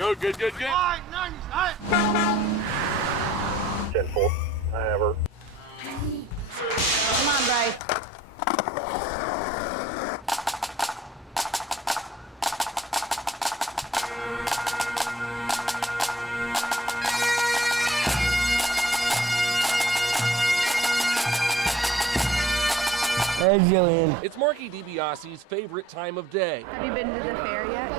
Good. All right, 90s. All right. 10-4. I have her. Come on, Bryce. Hey, Jillian. It's Marky DiBiase's favorite time of day. Have you been to the fair yet?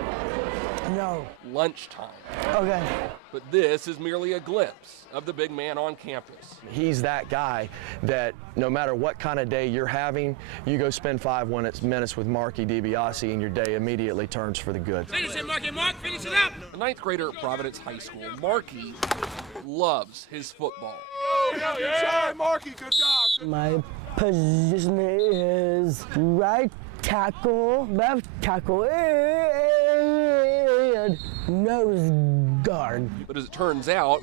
No. Lunchtime. Okay. But this is merely a glimpse of the big man on campus. He's that guy that no matter what kind of day you're having, you go spend 5 minutes with Marky DiBiase and your day immediately turns for the good. Finish it, Marky Mark. Finish it up. A ninth grader at Providence High School, Marky loves his football. Yeah, Marky. Good job. My position is right tackle, left tackle, and nose guard. But as it turns out,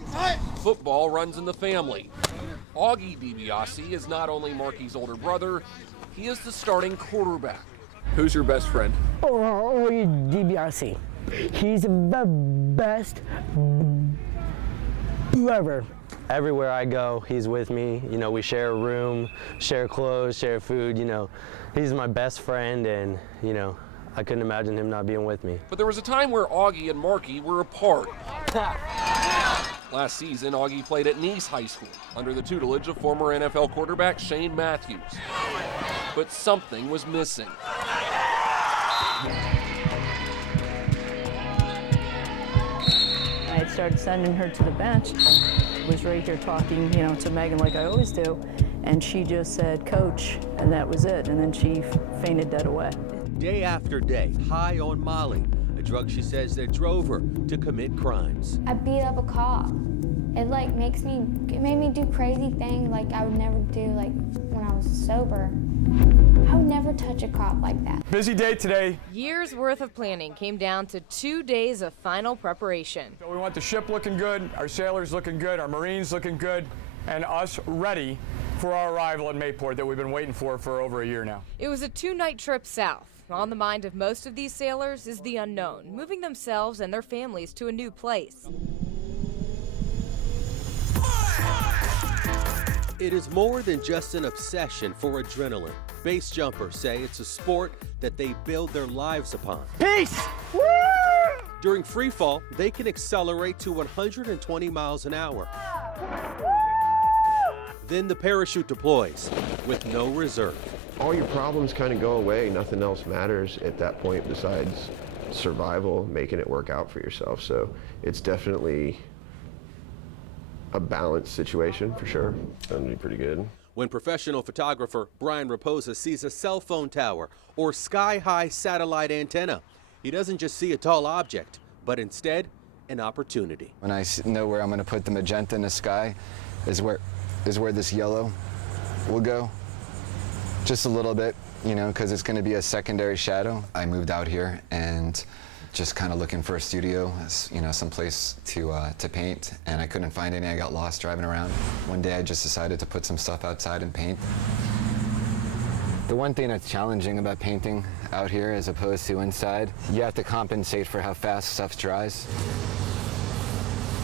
football runs in the family. Augie DiBiase is not only Marky's older brother, he is the starting quarterback. Who's your best friend? Oh, DiBiase. He's the best ever. Everywhere I go, he's with me. You know, we share a room, share clothes, share food. You know, he's my best friend, and, you know, I couldn't imagine him not being with me. But there was a time where Augie and Marky were apart. Last season, Augie played at Nice High School under the tutelage of former NFL quarterback Shane Matthews. But something was missing. I had started sending her to the bench. I was right here talking, you know, to Megan like I always do, and she just said, "Coach," and that was it. And then she fainted dead away. Day after day, high on Molly, a drug she says that drove her to commit crimes. I beat up a cop. It made me do crazy things like I would never do like when I was sober. I would never touch a cop like that. Busy day today. Years worth of planning came down to 2 days of final preparation. So we want the ship looking good, our sailors looking good, our Marines looking good, and us ready for our arrival at Mayport that we've been waiting for over a year now. It was a 2-night trip south. On the mind of most of these sailors is the unknown, moving themselves and their families to a new place. It is more than just an obsession for adrenaline. Base jumpers say it's a sport that they build their lives upon. Peace! Woo! During free fall, they can accelerate to 120 miles an hour. Then the parachute deploys with no reserve. All your problems kind of go away. Nothing else matters at that point besides survival, making it work out for yourself. So it's definitely a balanced situation for sure. That'd be pretty good. When professional photographer Brian Raposa sees a cell phone tower or sky-high satellite antenna, he doesn't just see a tall object, but instead an opportunity. When I know where I'm going to put the magenta in the sky is where this yellow will go. Just a little bit, you know, because it's going to be a secondary shadow. I moved out here and just kind of looking for a studio, you know, someplace to paint, and I couldn't find any. I got lost driving around. One day I just decided to put some stuff outside and paint. The one thing that's challenging about painting out here as opposed to inside, you have to compensate for how fast stuff dries.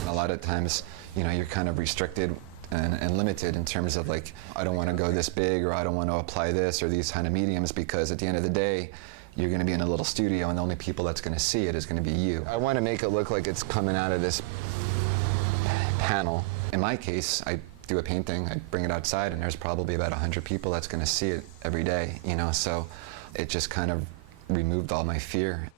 A lot of times, you know, you're kind of restricted and limited in terms of like, I don't want to go this big, or I don't want to apply this or these kind of mediums, because at the end of the day, you're going to be in a little studio and the only people that's going to see it is going to be you. I want to make it look like it's coming out of this panel. In my case, I do a painting, I bring it outside, and there's probably about 100 people that's going to see it every day, you know, so it just kind of removed all my fear.